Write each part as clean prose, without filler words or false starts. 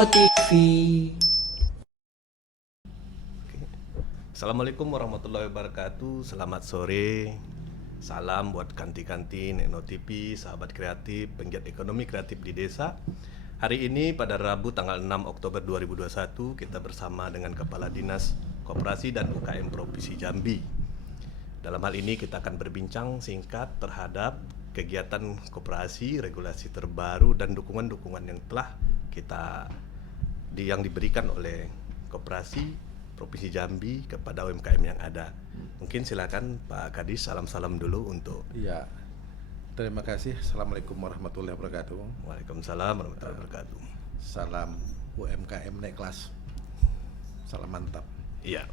Neno TV. Assalamualaikum warahmatullahi wabarakatuh. Selamat sore. Salam buat kanti-kanti Neno TV, sahabat kreatif, penggiat ekonomi kreatif di desa. Hari ini pada Rabu tanggal 6 Oktober 2021 kita bersama dengan Kepala Dinas Koperasi dan UKM Provinsi Jambi. Dalam hal ini kita akan berbincang singkat terhadap kegiatan koperasi, regulasi terbaru dan dukungan-dukungan yang telah yang diberikan oleh Koperasi Provinsi Jambi kepada UMKM yang ada. Mungkin silakan Pak Kadis, salam-salam dulu untuk. Ya, terima kasih. Assalamualaikum warahmatullahi wabarakatuh. Waalaikumsalam warahmatullahi wabarakatuh. Salam UMKM naik kelas. Salam mantap. Iya,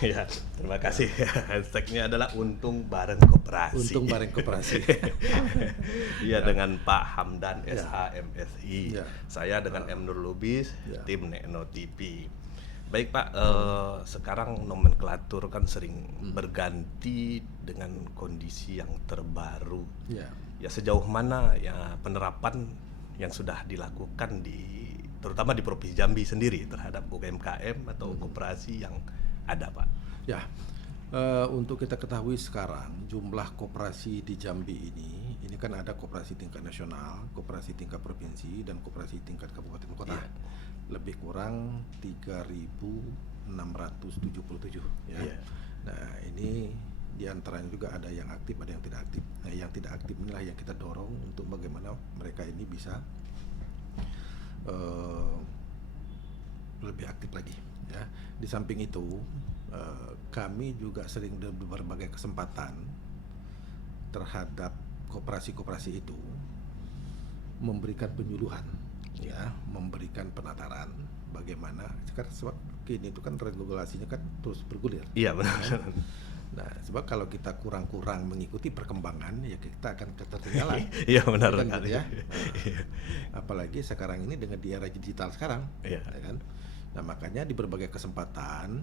ya, terima kasih. Hashtagnya adalah untung bareng koperasi. Untung bareng koperasi. Iya, dengan Pak Hamdan SH-MSI. Ya. Saya dengan M. Nur Lubis, Ya. tim Neno TV. Baik Pak, sekarang nomenklatur kan sering berganti dengan kondisi yang terbaru. Ya. Ya, sejauh mana ya penerapan yang sudah dilakukan terutama di Provinsi Jambi sendiri terhadap UMKM atau koperasi yang ada, Pak? Ya. Untuk kita ketahui sekarang jumlah koperasi di Jambi ini kan ada koperasi tingkat nasional, koperasi tingkat provinsi, dan koperasi tingkat kabupaten kota. Iya. Lebih kurang 3.677 ya. Iya. Nah, ini diantaranya juga ada yang aktif, ada yang tidak aktif. Nah, yang tidak aktif inilah yang kita dorong untuk bagaimana mereka ini bisa lebih aktif lagi ya. Di samping itu kami juga sering berbagai kesempatan terhadap koperasi-koperasi itu memberikan penyuluhan ya, memberikan penataran bagaimana sekarang sebab kini itu kan regulasinya kan terus bergulir. Iya, benar. Ya. Nah, sebab kalau kita kurang-kurang mengikuti perkembangan ya kita akan ketertinggalan. Iya, benar kan sekali. gitu ya. Apalagi sekarang ini dengan di era digital sekarang, Iya. ya kan. Nah, makanya di berbagai kesempatan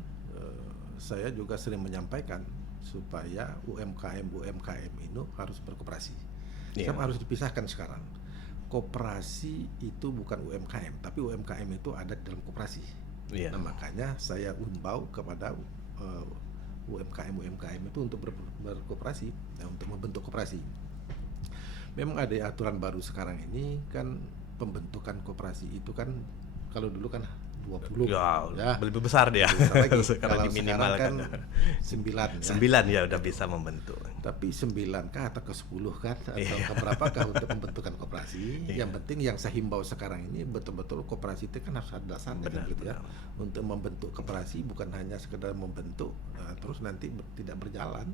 saya juga sering menyampaikan supaya UMKM itu harus berkoperasi. Iya. Sebab harus dipisahkan sekarang. Koperasi itu bukan UMKM, tapi UMKM itu ada di dalam koperasi. Iya. Nah, makanya saya himbau kepada UMKM itu untuk berkoperasi, untuk membentuk koperasi. Memang ada aturan baru sekarang ini kan, pembentukan koperasi itu kan kalau dulu kan 20 Ya, lebih besar dia. lagi. Sekarang Kalau diminimalkan. sekarang kan 9 ya. 9 ya udah bisa membentuk. Tapi 9 kah atau ke 10 kan atau ke berapakah untuk pembentukan koperasi. Iya. Yang penting yang saya himbau sekarang ini betul-betul koperasi itu kan harus ada dasarnya kan gitu ya. Untuk membentuk koperasi bukan hanya sekedar membentuk terus nanti tidak berjalan.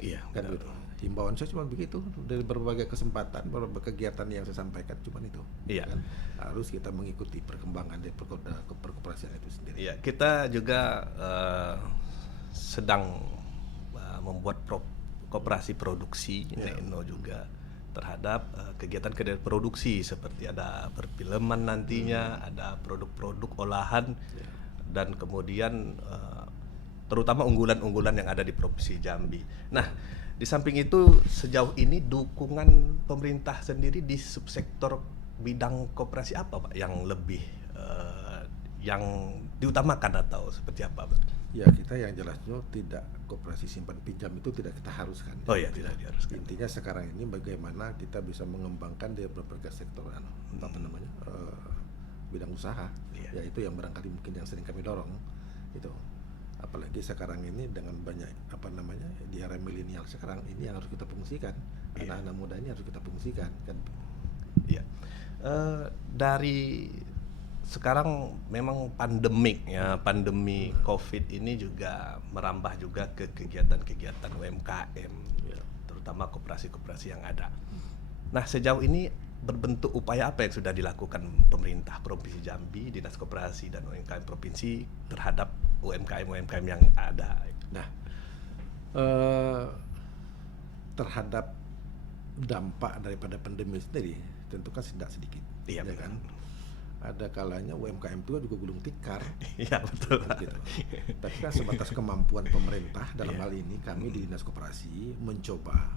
Iya, Kan benar. gitu. Himbauan saya cuma begitu, dari berbagai kesempatan, berbagai kegiatan yang saya sampaikan cuma itu. Iya. Kan? Harus kita mengikuti perkembangan dari perkoperasian itu sendiri. Iya, kita juga sedang membuat koperasi produksi Neno juga terhadap kegiatan-kegiatan produksi seperti ada perfilman nantinya, ada produk-produk olahan dan kemudian terutama unggulan-unggulan yang ada di Provinsi Jambi. Nah, di samping itu sejauh ini dukungan pemerintah sendiri di subsektor bidang koperasi apa, Pak, yang lebih yang diutamakan atau seperti apa, Pak? Ya, kita yang jelasnya tidak koperasi simpan pinjam itu tidak kita haruskan. Oh ya, tidak diharuskan. Intinya sekarang ini bagaimana kita bisa mengembangkan di berbagai sektor bidang usaha, Iya. yaitu yang barangkali mungkin yang sering kami dorong itu. Apalagi sekarang ini dengan banyak di era milenial sekarang ini yang harus kita fungsikan. Iya. Anak-anak muda ini harus kita fungsikan kan. Iya. Dari sekarang memang pandemi COVID ini juga merambah juga ke kegiatan-kegiatan UMKM, terutama koperasi-koperasi yang ada. Nah, sejauh ini berbentuk upaya apa yang sudah dilakukan pemerintah Provinsi Jambi, Dinas Koperasi dan UMKM Provinsi terhadap UMKM yang ada? Nah, terhadap dampak daripada pandemi sendiri tentu kan tidak sedikit. Iya, ya kan? Ada kalanya UMKM itu juga gulung tikar. Iya, betul. Gitu. Tapi kan sebatas kemampuan pemerintah dalam Iya. hal ini kami di Dinas Koperasi mencoba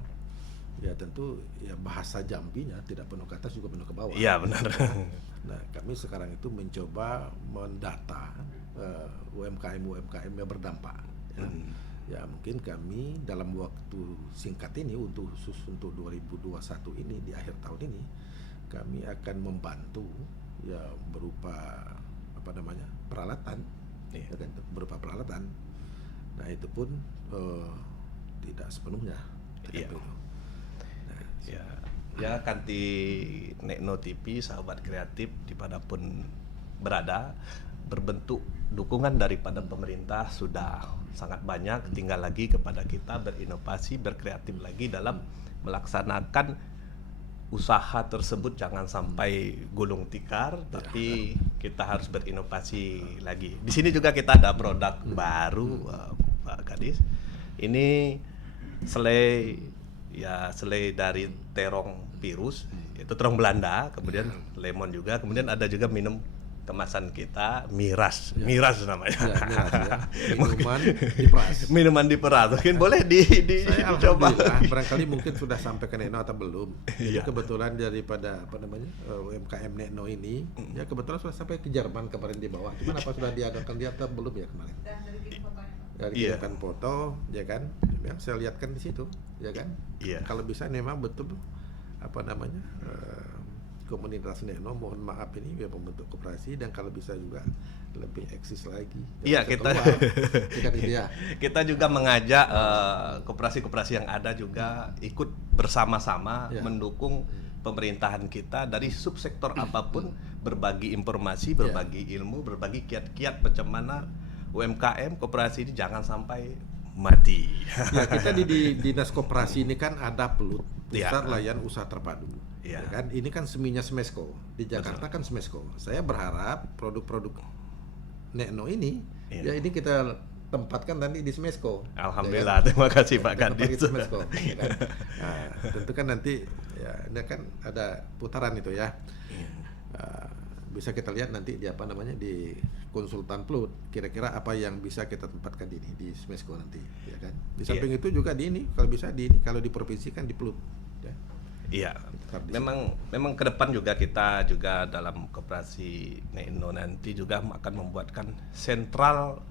ya tentu ya bahasa Jambinya tidak penuh ke atas juga penuh ke bawah. Iya benar. Nah, kami sekarang itu mencoba mendata UMKM yang berdampak. Ya. Ya mungkin kami dalam waktu singkat ini khusus untuk 2021 ini di akhir tahun ini kami akan membantu ya berupa peralatan, ya kan, berupa peralatan. Nah itu pun tidak sepenuhnya. Iya. Itu. Nah, Ya kanti Nekno TV sahabat kreatif dimanapun berada, berbentuk dukungan daripada pemerintah sudah sangat banyak, tinggal lagi kepada kita berinovasi, berkreatif lagi dalam melaksanakan usaha tersebut. Jangan sampai gulung tikar, tapi kita harus berinovasi lagi. Di sini juga kita ada produk baru, Pak Kadis. Ini selai dari terong virus, itu terong Belanda, kemudian lemon juga, kemudian ada juga minum kemasan kita miras namanya. Minuman diperas. Mungkin boleh saya dicoba. Barangkali mungkin sudah sampai ke Nekno atau belum. Jadi kebetulan daripada UMKM Nekno ini, ya kebetulan sudah sampai ke Jerman kemarin di bawah. Cuman apa sudah diadakan dia atau belum ya kemarin? Dari kirimkan foto, ya kan? Yang saya lihatkan di situ, ya kan? Kalau bisa memang betul komunitas Nekno, mohon maaf ini ya membentuk koperasi, dan kalau bisa juga lebih eksis lagi. Iya, kita juga mengajak koperasi-koperasi yang ada juga ikut bersama-sama mendukung pemerintahan kita dari subsektor apapun, berbagi informasi, berbagi ilmu, berbagi kiat-kiat macam mana UMKM koperasi ini jangan sampai mati. Ya, kita di Dinas Koperasi ini kan ada PLUT, Pusat Layan Usaha Terpadu. Ya kan, ini kan seminya Smesco. Di Jakarta kan Smesco. Saya berharap produk-produk Nekno ini ya ini kita tempatkan nanti di Smesco. Alhamdulillah, ya kan? Terima kasih Pak Kadis. Ya kan? Nah, tentu kan nanti ya ini kan ada putaran itu ya. Bisa kita lihat nanti di di konsultan PLUT kira-kira apa yang bisa kita tempatkan di Smesco nanti, ya kan. Di samping itu juga di ini kalau bisa kalau di provinsi kan di PLUT. Ya. Iya, memang ke depan juga kita juga dalam koperasi Nekno nanti juga akan membuatkan sentral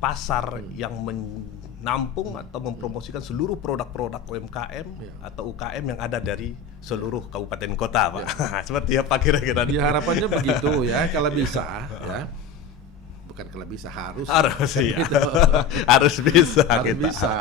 pasar yang menampung atau mempromosikan seluruh produk-produk UMKM atau UKM yang ada dari seluruh kabupaten kota, Pak. Seperti apa kira-kira? Ya harapannya begitu ya, kalau bisa ya. Bukan kalau bisa, harus ya. harus bisa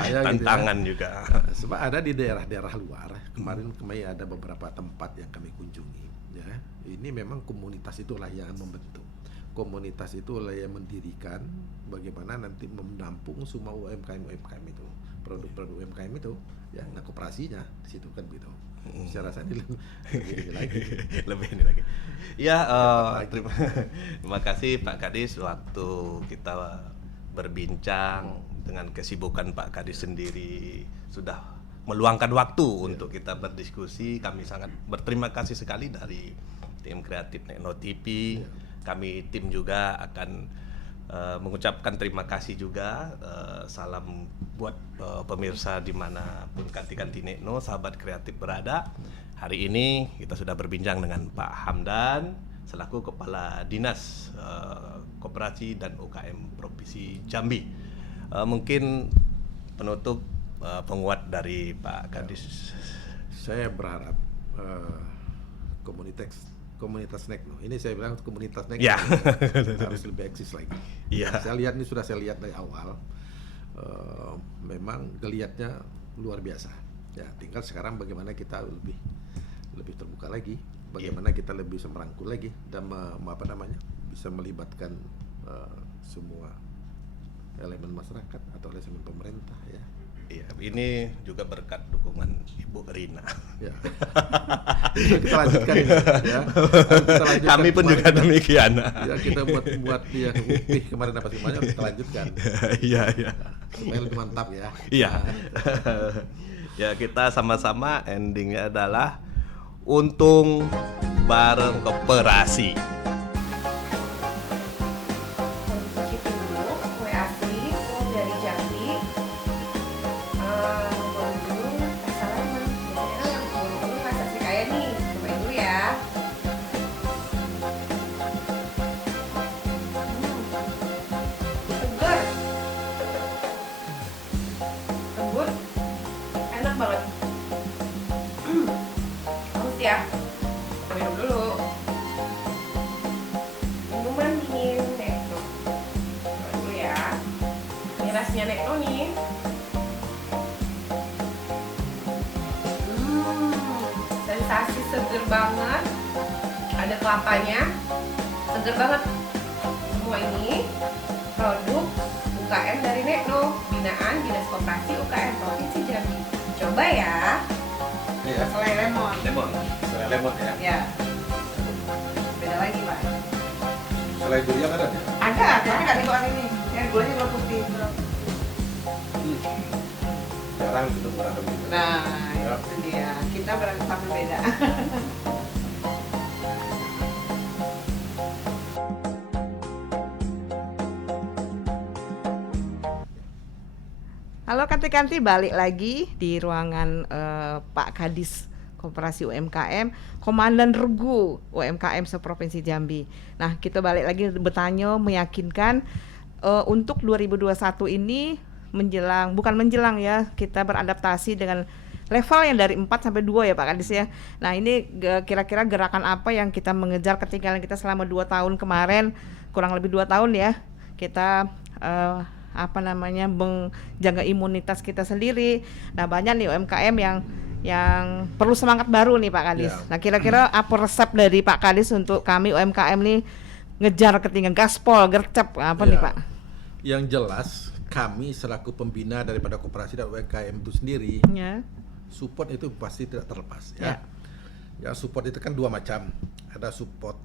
ya, tantangan gitu ya. juga. Sebab ada di daerah-daerah luar kemarin ada beberapa tempat yang kami kunjungi ya, ini memang komunitas itulah yang membentuk, komunitas itulah yang mendirikan bagaimana nanti menampung semua UMKM itu, produk-produk UMKM itu ya. Nah koperasinya di situ kan begitu. Saya rasa ini lebih ini lagi. Ya, terima kasih Pak Kadis, waktu kita berbincang dengan kesibukan Pak Kadis sendiri sudah meluangkan waktu untuk kita berdiskusi. Kami sangat berterima kasih sekali dari tim kreatif Nekno TV. Kami tim juga akan mengucapkan terima kasih juga. Salam buat pemirsa dimanapun kanti-kanti Nekno, sahabat kreatif berada. Hari ini kita sudah berbincang dengan Pak Hamdan selaku Kepala Dinas Koperasi dan UKM Provinsi Jambi. Mungkin penutup penguat dari Pak Kadis. Saya berharap komunitas Nekno, ini saya bilang komunitas Nekno harus lebih eksis lagi. Saya lihat saya lihat dari awal, memang geliatnya luar biasa. Ya, tinggal sekarang bagaimana kita lebih terbuka lagi, bagaimana kita lebih bisa merangkul lagi dan bisa melibatkan semua elemen masyarakat atau elemen pemerintah ya. Iya, ini juga berkat dukungan Ibu Rina. Ya. Kita lanjutkan ini, ya. Kami pun juga demikian. Ya, kita buat dia kemarin apa sih banyak kita lanjutkan. Iya. Supaya lebih mantap ya. Iya. Ya, kita sama-sama endingnya adalah untung bareng koperasi. ya. Minum dulu. Minuman dingin Nekno. Coba dulu ya. Ini rasanya Nekno nih. Sensasi seger banget. Ada kelapanya. Seger banget. Semua ini produk UKM dari Nekno, binaan Dinas Koperasi UKM Provinsi Jambi. Coba ya. Iya. Selai lemon. Selai lemon ya. Ya. Beda lagi, Pak. Selai durian ada ya? Ada, tapi nggak dibuat ini. Yang gulanya gula putih. Jarang gitu berapa gitu. Nah, Ya. itu dia. Kita berangkat beda. Halo Kanti-Kanti, balik lagi di ruangan Pak Kadis Koperasi UMKM, Komandan Regu UMKM seprovinsi Jambi. Nah, kita balik lagi bertanya, meyakinkan untuk 2021 ini bukan menjelang ya, kita beradaptasi dengan level yang dari 4 sampai 2 ya Pak Kadis ya. Nah, ini kira-kira gerakan apa yang kita mengejar ketinggalan kita selama 2 tahun kemarin, kurang lebih 2 tahun ya. Kita menjaga imunitas kita sendiri. Nah, banyak nih UMKM yang perlu semangat baru nih Pak Kadis. Ya. Nah, kira-kira apa resep dari Pak Kadis untuk kami UMKM nih ngejar ketinggalan, gaspol, gercep apa nih Pak? Yang jelas kami selaku pembina daripada koperasi dan UMKM itu sendiri, Ya. support itu pasti tidak terlepas Ya. ya. Yang support itu kan 2 macam. Ada support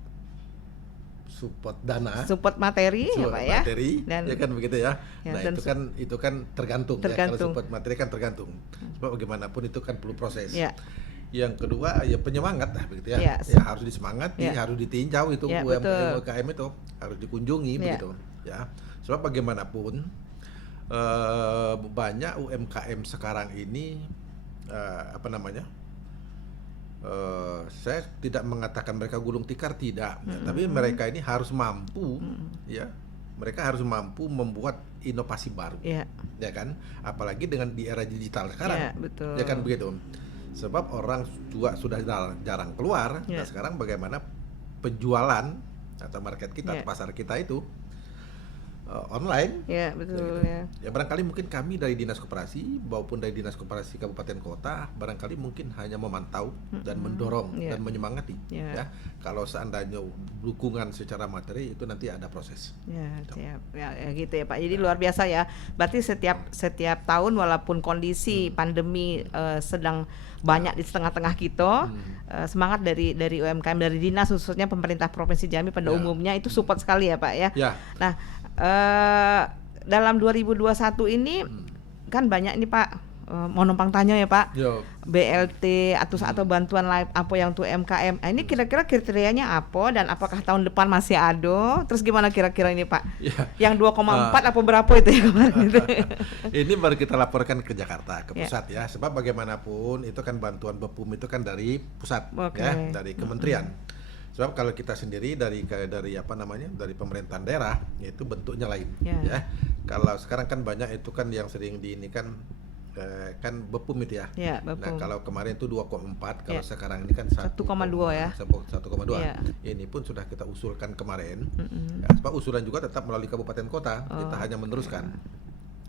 dana, Support materi ya support Pak ya. materi, Dan ya kan begitu ya. Ya, Nah, dan itu kan tergantung. Ya. Kalau Tergantung. support materi kan tergantung. Sebab bagaimanapun itu kan perlu proses. ya. Yang kedua ya penyemangat lah begitu ya. Ya. Ya harus disemangati, Ya. harus ditinjau itu Ya, betul. UMKM itu harus dikunjungi Ya. begitu ya. Sebab bagaimanapun banyak UMKM sekarang ini saya tidak mengatakan mereka gulung tikar, tidak, ya, tapi mereka ini harus mampu ya. Mereka harus mampu membuat inovasi baru. Ya. Ya kan? Apalagi dengan di era digital sekarang. Ya, betul. Ya kan begitu. Sebab orang juga sudah jarang keluar. Ya. Nah, sekarang bagaimana penjualan atau market kita, Ya. atau pasar kita itu online. Ya, betul Gitu. ya. Ya barangkali mungkin kami dari Dinas Koperasi maupun dari Dinas Koperasi Kabupaten Kota barangkali mungkin hanya memantau dan mendorong Ya. dan menyemangati Ya. ya. Kalau seandainya dukungan secara materi itu nanti ada proses. Ya, siap. Ya, gitu ya Pak. Jadi luar biasa ya. Berarti setiap tahun walaupun kondisi pandemi sedang banyak di tengah-tengah kita, semangat dari UMKM, dari dinas khususnya pemerintah Provinsi Jambi pada Ya. umumnya itu support sekali ya Pak ya. Ya. Nah, dalam 2021 ini kan banyak nih Pak, mau numpang tanya ya Pak, Yo. BLT atau bantuan lain apa yang untuk UMKM. Nah, ini kira-kira kriterianya apa dan apakah tahun depan masih ada? Terus gimana kira-kira ini Pak? Ya. Yang 2,4 apa berapa itu ya kemarin itu? Ini baru kita laporkan ke Jakarta, ke Ya. pusat ya. Sebab bagaimanapun itu kan bantuan BEPUM itu kan dari pusat Oke. ya, dari kementerian. Sebab kalau kita sendiri dari pemerintahan daerah itu bentuknya lain Ya. ya. Kalau sekarang kan banyak itu kan yang sering di ini kan BEPUM itu ya. Ya, Nah, BEPUM. kalau kemarin itu 2,4, kalau Ya. sekarang ini kan 1,2 ya. 1,2. Ya. Ini pun sudah kita usulkan kemarin. Mm-mm. Ya, sebab usulan juga tetap melalui kabupaten kota, kita hanya meneruskan.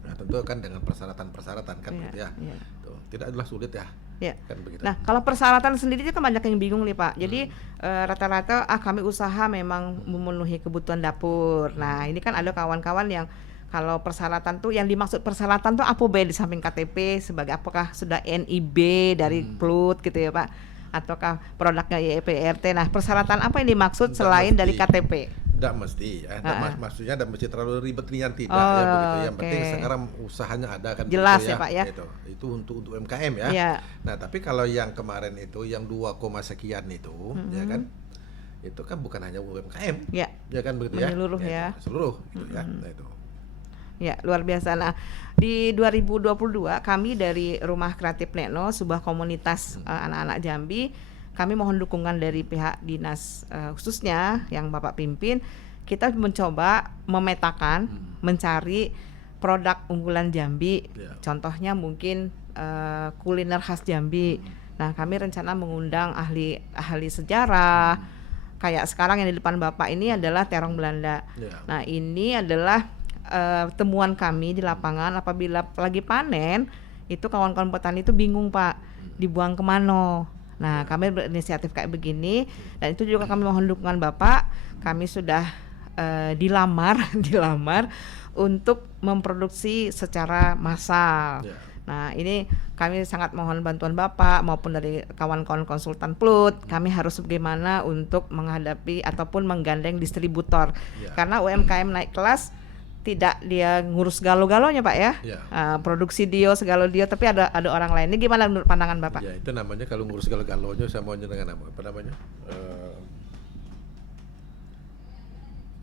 Nah, tentu kan dengan persyaratan-persyaratan kan Ya, begitu ya. ya. Tuh, tidak adalah sulit ya. Ya. Kan begitu. Nah, kalau persyaratan sendiri kan banyak yang bingung nih Pak. Jadi rata-rata kami usaha memang memenuhi kebutuhan dapur. Nah, ini kan ada kawan-kawan yang kalau persyaratan tuh yang dimaksud persyaratan tuh apa di samping KTP sebagai apakah sudah NIB dari PLUT gitu ya Pak, ataukah produknya YPRT. Nah, persyaratan apa yang dimaksud Tidak selain mesti. dari KTP? Tidak mesti ya. Maksudnya tidak mesti terlalu ribet ringan, tidak Oh, ya begitu. Yang oke. penting sekarang usahanya ada kan Jelas begitu ya, Pak, ya. Itu untuk UMKM ya. Ya. Nah, tapi kalau yang kemarin itu yang 2, sekian itu ya kan. Itu kan bukan hanya UMKM. Ya. Ya kan begitu Menyeluruh ya. ya. Seluruh gitu ya. Nah, itu. Ya, luar biasa. Nah, di 2022 kami dari Rumah Kreatif Nekno, sebuah komunitas anak-anak Jambi, kami mohon dukungan dari pihak dinas khususnya yang Bapak pimpin. Kita mencoba memetakan, mencari produk unggulan Jambi. Ya. Contohnya mungkin kuliner khas Jambi Nah, kami rencana mengundang ahli sejarah. Kayak sekarang yang di depan Bapak ini adalah terong Belanda. Ya. Nah, ini adalah temuan kami di lapangan apabila lagi panen, itu kawan-kawan petani itu bingung, Pak, dibuang kemana. Nah, kami berinisiatif kayak begini, dan itu juga kami mohon dukungan Bapak. Kami sudah dilamar untuk memproduksi secara massal. Ya. Nah, ini kami sangat mohon bantuan Bapak maupun dari kawan-kawan konsultan PLUT. Kami harus bagaimana untuk menghadapi ataupun menggandeng distributor. Ya. Karena UMKM naik kelas tidak dia ngurus galo-galonya, Pak ya. Ya. Produksi dia segala dia, tapi ada orang lain. Ini gimana menurut pandangan Bapak? Ya, itu namanya kalau ngurus galo-galonya saya maunya dengan apa namanya?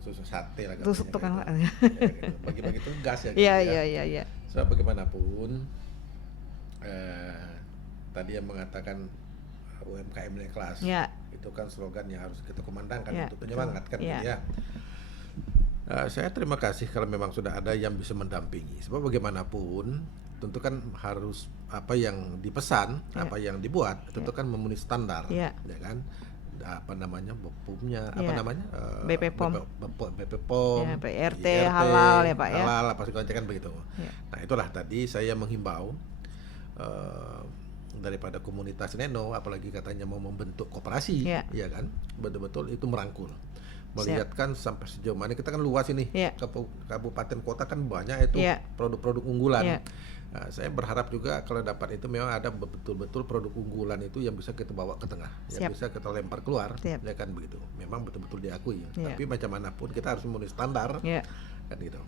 Susu sate lah Tusuk tukang. gitu. Gitu. Bagi-bagi tugas ya. Iya. So bagaimanapun tadi yang mengatakan UMKM naik kelas, Ya. itu kan slogan yang harus kita kumandangkan Ya, untuk menyemangatkan ya. gitu ya. Saya terima kasih kalau memang sudah ada yang bisa mendampingi. Sebab bagaimanapun tentu kan harus apa yang dipesan, Ya. apa yang dibuat, tentu kan memenuhi standar, Ya. ya kan? Apa namanya, BPOM-nya, apa Ya. namanya? BP POM. BP POM, Ya, PRT, IRT, halal ya, Pak ya. halal, apa segala macam kan begitu. Ya. Nah, itulah tadi saya menghimbau daripada komunitas Neno, apalagi katanya mau membentuk koperasi, Ya. ya kan, betul-betul itu merangkul, melihatkan sampai sejauh mana kita kan luas ini, Ya. kabupaten kota kan banyak itu Ya. produk-produk unggulan. Ya. Nah, saya berharap juga kalau dapat itu memang ada betul-betul produk unggulan itu yang bisa kita bawa ke tengah, yang Siap. bisa kita lempar keluar, Siap. ya kan begitu. Memang betul-betul diakui, Ya. tapi macam manapun kita harus memenuhi standar, Ya. kan gitu.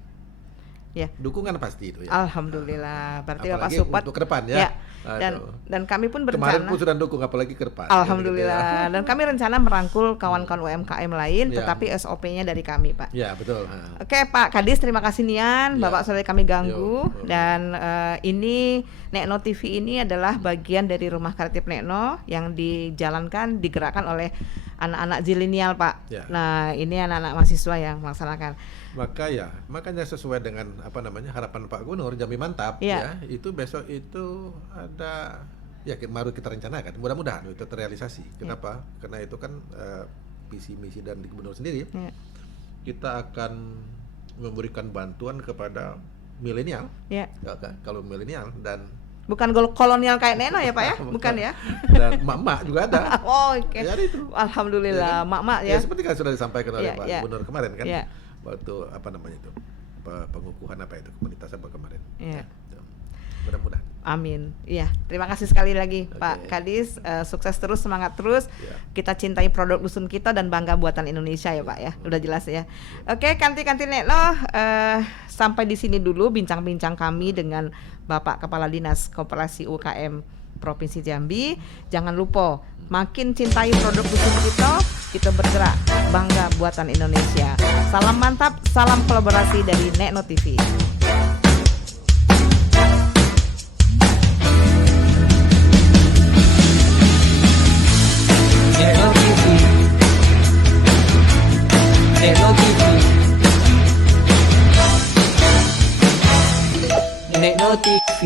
Ya. Dukungan pasti itu ya. Alhamdulillah. Berarti Bapak Apalagi support untuk ke depan ya. Dan Aduh. kami pun Kemarin berencana. pun sudah dukung, apalagi ke depan. Alhamdulillah. Dan kami rencana merangkul kawan-kawan UMKM lain, Ya. tetapi SOP-nya dari kami, Pak. Ya betul. Oke, Pak Kadis, terima kasih Nian, Ya. Bapak sorry kami ganggu. Yo. Dan ini Nekno TV ini adalah bagian dari Rumah Kreatif Nekno yang dijalankan, digerakkan oleh anak-anak zilenial, Pak. Ya. Nah, ini anak-anak mahasiswa yang melaksanakan. Makanya sesuai dengan apa namanya harapan Pak Gubernur Jambi Mantap, Ya. ya itu besok itu ada ya baru kita rencanakan, mudah-mudahan itu terrealisasi. Kenapa? Karena itu kan visi misi dan di Gubernur sendiri, Ya. kita akan memberikan bantuan kepada milenial, Ya. ya kan? Kalau milenial dan Bukan kolonial kayak Neno ya, Pak ya? Bukan ya? dan emak-emak juga ada. Oh, oke. Ya, itu. Alhamdulillah, Ya kan? mak-mak Ya ya. seperti kan sudah disampaikan oleh Ya, Pak ya. Gubernur kemarin kan, Ya. waktu apa namanya itu pengukuhan apa itu komunitas apa kemarin. Ya. Itu. Mudah-mudahan. Amin. Iya, terima kasih sekali lagi Oke. Pak Kadis. Sukses terus, semangat terus. Ya. Kita cintai produk dusun kita dan bangga buatan Indonesia ya, Pak ya. Udah jelas ya. Oke, Kanti Nekno, sampai di sini dulu bincang-bincang kami dengan Bapak Kepala Dinas Koperasi UKM Provinsi Jambi. Jangan lupa, makin cintai produk dusun kita bergerak bangga buatan Indonesia. Salam mantap, salam kolaborasi dari Nekno TV. Nekno TV. Nekno TV. Nekno TV.